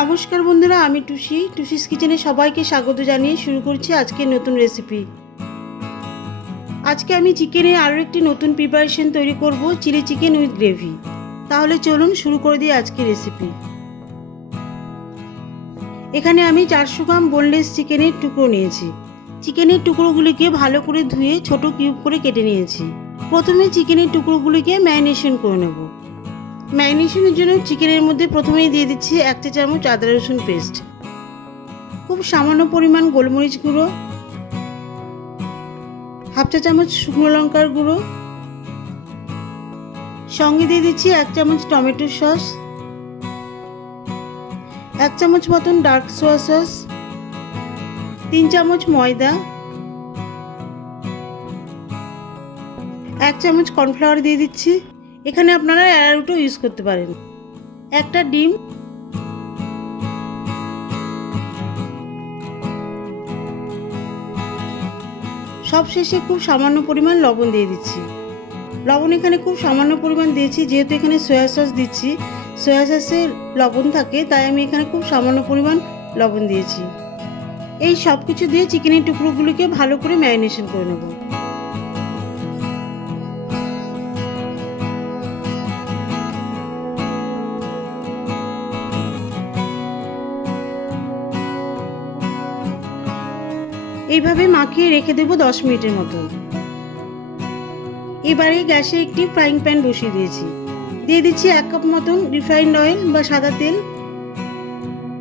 নমস্কার বন্ধুরা, আমি টুসিস কিচেনে সবাইকে স্বাগত জানিয়ে শুরু করছি আজকে নতুন রেসিপি। আজকে আমি চিকেনের আরও একটি নতুন প্রিপারেশন তৈরি করব, চিলি চিকেন উইথ গ্রেভি। তাহলে চলুন শুরু করে দিই আজকের রেসিপি। এখানে আমি 400 গ্রাম বোনলেস চিকেনের টুকরো নিয়েছি। চিকেনের টুকরোগুলিকে ভালো করে ধুয়ে ছোট কিউব করে কেটে নিয়েছি। প্রথমে চিকেনের টুকরোগুলিকে ম্যারিনেশন করে নেব। ম্যারিনেশনের জন্য চিকেনের মধ্যে প্রথমেই দিয়ে দিচ্ছি 1 চা চামচ আদা রসুন পেস্ট, খুব সামান্য পরিমাণ গোলমরিচ গুঁড়ো, হাফ চা চামচ শুকনো লঙ্কার গুঁড়ো, সঙ্গে দিয়ে দিচ্ছি 1 চামচ টমেটো সস, 1 চামচ মতন ডার্ক সোয়া সস, 3 চামচ ময়দা, 1 চামচ কর্নফ্লাওয়ার দিয়ে দিচ্ছি। এখানে আপনারা অ্যারারুটও ইউজ করতে পারেন। একটা ডিম, সবশেষে খুব সামান্য পরিমাণ লবণ দিয়ে দিচ্ছি। লবণ এখানে খুব সামান্য পরিমাণ দিয়েছি, যেহেতু এখানে সয়া সস দিচ্ছি, সয়া সসে লবণ থাকে, তাই আমি এখানে খুব সামান্য পরিমাণ লবণ দিয়েছি। এই সব কিছু দিয়ে চিকেনের টুকরোগুলোকে ভালো করে ম্যারিনেশন করে নেব। এইভাবে মাখিয়ে রেখে দেবো 10 মিনিটের মতো। এবারে গ্যাসে একটি ফ্রাইং প্যান বসিয়ে দিয়েছি। দিয়ে দিচ্ছি 1 কাপ মতন রিফাইন্ড অয়েল বা সাদা তেল।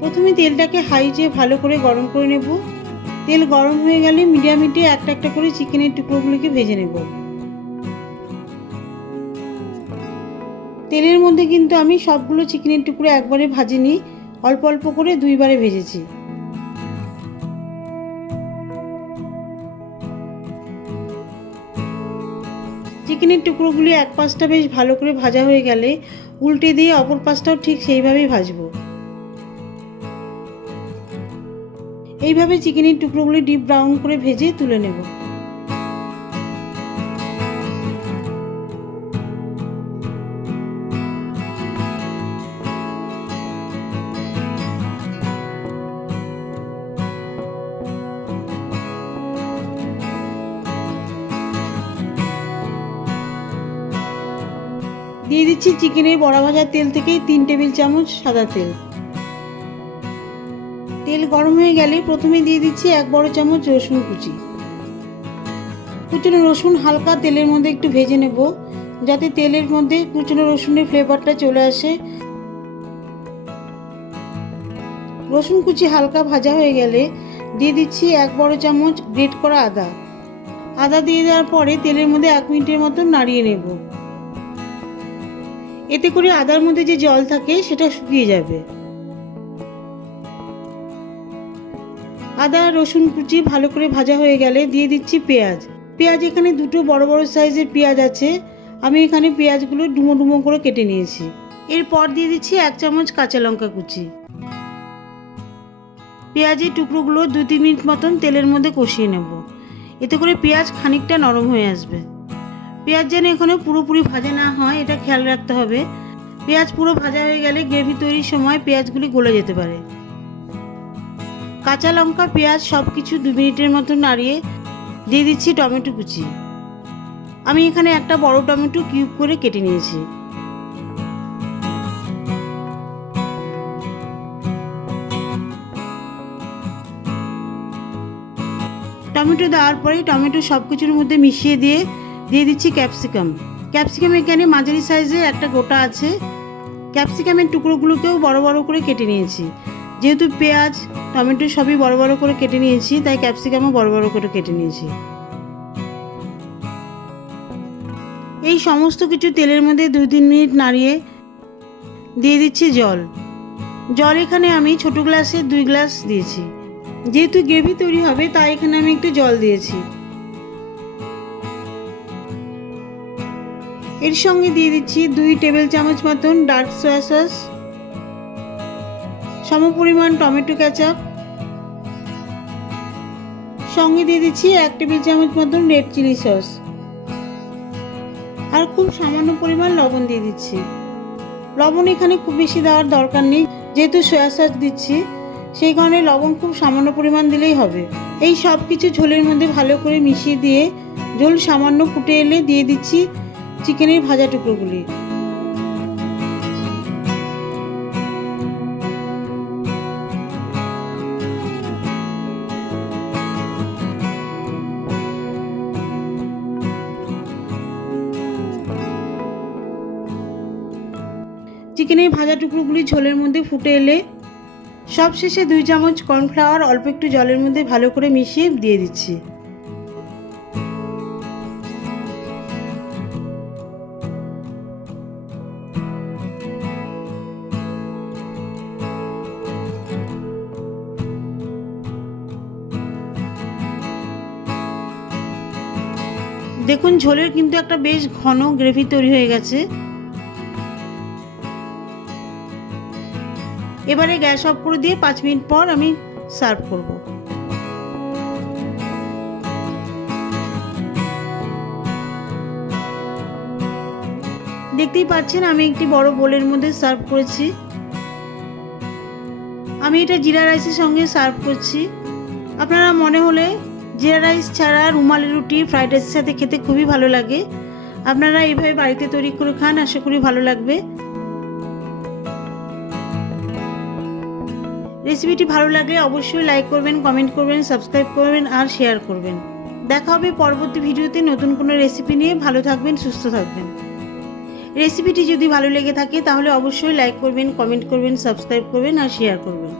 প্রথমে তেলটাকে হাইজে ভালো করে গরম করে নেব। তেল গরম হয়ে গেলে মিডিয়াম হিটে একটা একটা করে চিকেনের টুকরোগুলোকে ভেজে নেব। তেলের মধ্যে কিন্তু আমি সবগুলো চিকেনের টুকরো একবারে ভাজিনি, অল্প অল্প করে 2 বারে ভেজেছি। চিকেনের টুকরোগুলি এক পাশটা বেশ ভালো করে ভাজা হয়ে গেলে উল্টে দিয়ে অপর পাশটাও ঠিক সেইভাবেই ভাজবো। এইভাবে চিকেনের টুকরোগুলি ডিপ ব্রাউন করে ভেজে তুলে নেব। দিয়ে দিচ্ছি চিকেনের বড়া ভাজার তেল থেকেই 3 টেবিল চামচ সাদা তেল। তেল গরম হয়ে গেলে প্রথমে দিয়ে দিচ্ছি 1 বড় চামচ রসুন কুচি। কুচনো রসুন হালকা তেলের মধ্যে একটু ভেজে নেব, যাতে তেলের মধ্যে কুচনো রসুনের ফ্লেভারটা চলে আসে। রসুন কুচি হালকা ভাজা হয়ে গেলে দিয়ে দিচ্ছি 1 বড় চামচ গ্রেট করা আদা। আদা দিয়ে দেওয়ার পরে তেলের মধ্যে 1 মিনিটের মতো নাড়িয়ে নেব। এতে করে আদার মধ্যে যে জল থাকে সেটা শুকিয়ে যাবে। আদা রসুন কুচি ভালো করে ভাজা হয়ে গেলে দিয়ে দিচ্ছি পেঁয়াজ। পেঁয়াজ এখানে 2টো বড় বড় সাইজের পেঁয়াজ আছে, আমি এখানে পেঁয়াজগুলো ডুমো ডুমো করে কেটে নিয়েছি। এরপর দিয়ে দিচ্ছি 1 চামচ কাঁচা লঙ্কা কুচি। পেঁয়াজের টুকরোগুলো 2-3 মিনিট মতন তেলের মধ্যে কষিয়ে নেব। এতে করে পেঁয়াজ খানিকটা নরম হয়ে আসবে। পেঁয়াজ যেন এখানে পুরোপুরি ভাজা না হয়, এটা খেয়াল রাখতে হবে। পেঁয়াজ পুরো ভাজা হয়ে গেলে গ্রেভি তৈরির সময় পেঁয়াজগুলি গলে যেতে পারে। কাঁচা লঙ্কা পেঁয়াজ সব কিছু 2 মিনিটের মতো নাড়িয়ে দিয়ে দিচ্ছি টমেটো কুচি। আমি এখানে একটা বড় টমেটো কিউব করে কেটে নিয়েছি। টমেটো দেওয়ার পরে টমেটো সব কিছুর মধ্যে মিশিয়ে দিয়ে দিচ্ছি ক্যাপসিকাম। ক্যাপসিকাম এখানে মাঝারি সাইজের একটা গোটা আছে। ক্যাপসিকামের টুকরোগুলোকেও বড় বড় করে কেটে নিয়েছি। যেহেতু পেঁয়াজ টমেটো সবই বড় বড় করে কেটে নিয়েছি, তাই ক্যাপসিকামও বড় বড় করে কেটে নিয়েছি। এই সমস্ত কিছু তেলের মধ্যে 2-3 মিনিট নাড়িয়ে দিয়ে দিচ্ছি জল। জল এখানে আমি ছোট গ্লাসে 2 গ্লাস দিয়েছি। যেহেতু গ্রেভি তৈরি হবে তাই এখানে আমি একটু জল দিয়েছি। এর সঙ্গে দিয়ে দিচ্ছি 2 টেবিল চামচ মতন ডার্ক সয়া সস, সমপরিমাণ টমেটো কেচাপ, সঙ্গে দিয়ে দিচ্ছি 1 টেবিল চামচ মতন রেড চিলি সস, আর খুব সামান্য পরিমাণ লবণ দিয়ে দিচ্ছি। লবণ এখানে খুব বেশি দেওয়ার দরকার নেই, যেহেতু সয়া সস দিচ্ছি সেই কারণে লবণ খুব সামান্য পরিমাণ দিলেই হবে। এই সব কিছু ঝোলের মধ্যে ভালো করে মিশিয়ে দিয়ে ঝোল সামান্য ফুটে এলে দিয়ে দিচ্ছি চিকেনের ভাজা টুকরোগুলি। চিকেনের ভাজা টুকরোগুলি ঝোলের মধ্যে ফুটে এলে সবশেষে 2 চামচ কর্নফ্লাওয়ার অল্প একটু জলের মধ্যে ভালো করে মিশিয়ে দিয়ে দিচ্ছি। দেখুন ঝোলের কিন্তু একটা বেশ ঘন গ্রেভি তৈরি হয়ে গেছে। এবারে গ্যাস অফ করে দিয়ে 5 মিনিট পর আমি সার্ভ করব। দেখতেই পাচ্ছেন আমি একটি বড় বোলের মধ্যে সার্ভ করেছি। আমি এটা জিরা রাইসের সঙ্গে সার্ভ করছি। আপনারা মনে হলে জিরা রাইস ছাড়া রুমালি রুটি ফ্রাইড রাইসের সাথে খেতে খুবই ভালো লাগে। আপনারা এইভাবে বাড়িতে তৈরি করে খান, আশা করি ভালো লাগবে। রেসিপিটি ভালো লাগলে অবশ্যই লাইক করবেন, কমেন্ট করবেন, সাবস্ক্রাইব করবেন আর শেয়ার করবেন। দেখা হবে পরবর্তী ভিডিওতে নতুন কোনো রেসিপি নিয়ে। ভালো থাকবেন, সুস্থ থাকবেন। রেসিপিটি যদি ভালো লেগে থাকে তাহলে অবশ্যই লাইক করবেন, কমেন্ট করবেন, সাবস্ক্রাইব করবেন আর শেয়ার করবেন।